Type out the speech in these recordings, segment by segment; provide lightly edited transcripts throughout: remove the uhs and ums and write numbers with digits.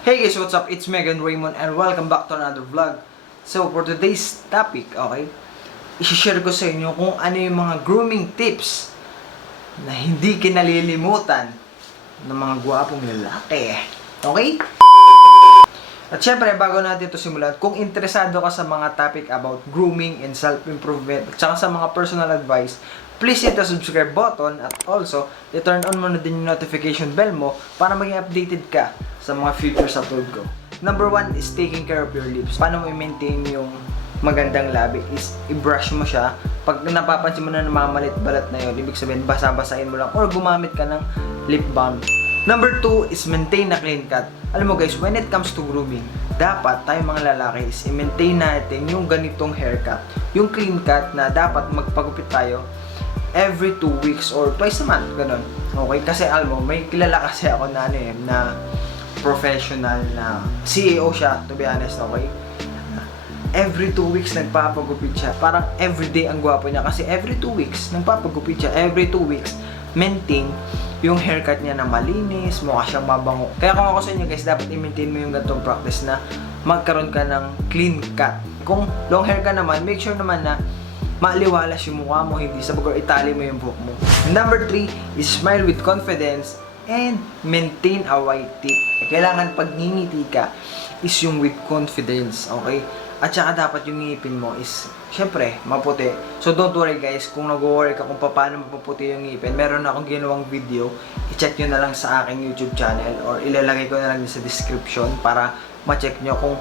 Hey guys, what's up? It's Megan Raymond and welcome back to another vlog. So for today's topic, okay, i-share ko sa inyo kung ano yung mga grooming tips na hindi kinalilimutan ng mga gwapong lalaki. Okay? At syempre, bago natin ito simulan, kung interesado ka sa mga topic about grooming and self-improvement at saka sa mga personal advice, please hit the subscribe button at also, i-turn on mo na din yung notification bell mo para maging updated ka sa mga futures upload ko. Number 1 is taking care of your lips. Paano mo i-maintain yung magandang labi is i-brush mo siya. Pag napapansin mo na namamalit-balat na yun, ibig sabihin basa-basain mo lang or gumamit ka ng lip balm. Number 2 is maintain na clean cut. Alam mo guys, when it comes to grooming, dapat tayo mga lalaki is i-maintain natin yung ganitong haircut. Yung clean cut na dapat magpagupit tayo every 2 weeks or twice a month, ganun. Okay? Kasi alam mo, may kilala kasi ako na na professional na CEO siya, to be honest, okay? Every 2 weeks nagpapagupit siya. Parang everyday ang gwapo niya kasi every 2 weeks nagpapagupit siya. Every 2 weeks maintain yung haircut niya na malinis, mukha siyang mabango. Kaya kung ako sa inyo guys, dapat i-maintain mo yung ganitong practice na magkaroon ka ng clean cut. Kung long hair ka naman, make sure naman na maaliwalas yung mukha mo, hindi sa bagay itali mo yung buhok mo. And number 3 is smile with confidence and maintain a white teeth. Kailangan pag ngingiti ka is yung with confidence, okay? At saka dapat yung ngipin mo is, syempre, maputi. So don't worry guys, kung nag-worry ka kung paano mapuputi yung ngipin, meron akong ginawang video, i-check nyo na lang sa aking YouTube channel or ilalagay ko na lang sa description para ma-check nyo kung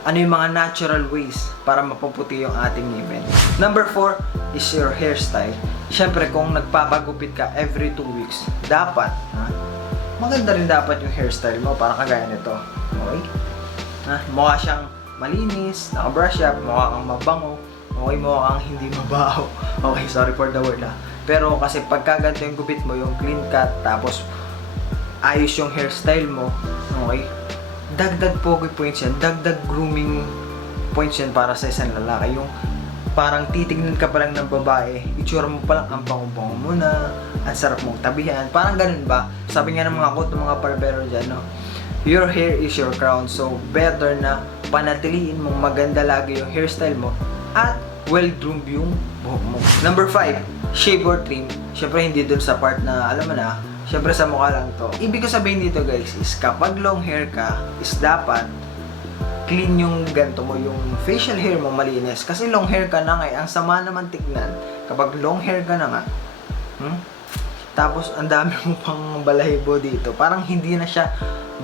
ano yung mga natural ways para mapuputi yung ating ngipin. Number 4 is your hairstyle. Syempre, kung nagpapagupit ka every 2 weeks, dapat, maganda rin dapat yung hairstyle mo para kagaya nito. Okay? Mukha siyang malinis, naka-brush up, mukha kang mabango, okay, mukha kang hindi mabaho. Okay, sorry for the word Pero kasi pagka ganito yung gupit mo, yung clean cut, tapos ayos yung hairstyle mo, okay, dagdag pogi points yan, dagdag grooming points yan para sa isang lalaki. Yung parang titignan ka pa lang ng babae, itsura mo pa lang, ang bango-bango mo na, ang sarap mong tabihan, parang ganun ba? Sabi nga ng mga quote ng mga barbero dyan, no? Your hair is your crown, so better na panatiliin mong maganda lagi yung hairstyle mo at well-groomed yung buhok mo. Number 5, shave or trim. Syempre hindi dun sa part na alam mo na, syempre sa mukha lang to. Ibig ko sabihin dito guys is kapag long hair ka is dapat clean yung ganto mo, yung facial hair mo malinis. Kasi long hair ka na nga, ang sama naman tignan kapag long hair ka na nga. Tapos ang dami mo pang balahibo dito. Parang hindi na siya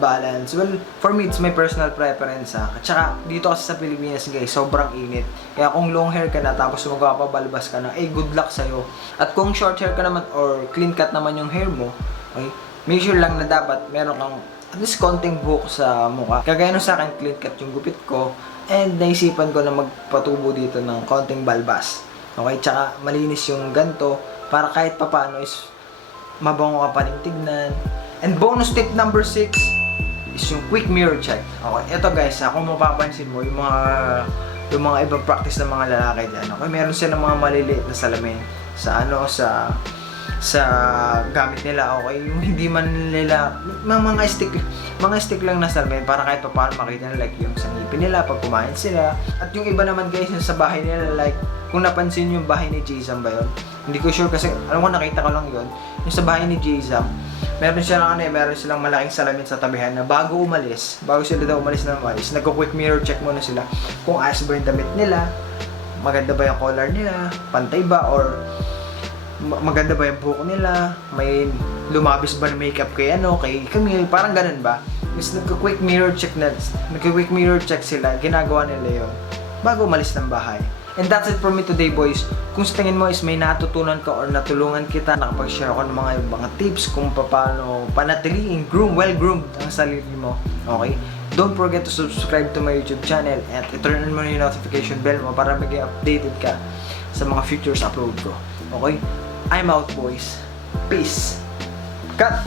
balance. Well, for me, it's my personal preference At saka, dito kasi sa Pilipinas guys, sobrang init. Kaya kung long hair ka na, tapos magpapabalbas ka na, good luck sa'yo. At kung short hair ka naman, or clean cut naman yung hair mo, okay, make sure lang na dapat meron kang at least konting buhok sa mukha. Kagaya nung sa akin, clean cut yung gupit ko, and naisipan ko na magpatubo dito ng konting balbas. Okay, tsaka malinis yung ganto, para kahit papano is mabango ka pa rin tignan. And bonus tip number 6 is yung quick mirror check. Okay, ito guys, kung mapapansin mo, yung mga ibang practice ng mga lalaki dyan, okay, meron silang mga maliliit na salamin sa gamit nila, okay, yung hindi man nila, mga stick lang na salamin para kahit pa paano makita nila, like yung sa ngipin nila pag kumain sila. At yung iba naman guys, yung sa bahay nila, like kung napansin yung bahay ni Jam ba yun? Hindi ko sure kasi alam ko nakita ko lang yun. Yung sa bahay ni Jam, meron silang malaking salamin sa tabihan na bago sila daw umalis na nagko-quick mirror check muna sila kung ayos ba yung damit nila, maganda ba yung collar nila, pantay ba, or maganda ba yung buhok nila, may lumabis ba ng makeup kay Camille, parang ganun ba? Is nagko-quick mirror check sila, ginagawa nila yun bago umalis ng bahay. And that's it for me today boys. Kung sa tingin mo is may natutunan ka or natulungan kita, nakapag-share ako ng mga tips kung paano panatiliin well-groomed ang sarili mo. Okay? Don't forget to subscribe to my YouTube channel at i-turn on mo yung notification bell mo para maging updated ka sa mga futures upload ko. Okay? I'm out boys. Peace. Cut!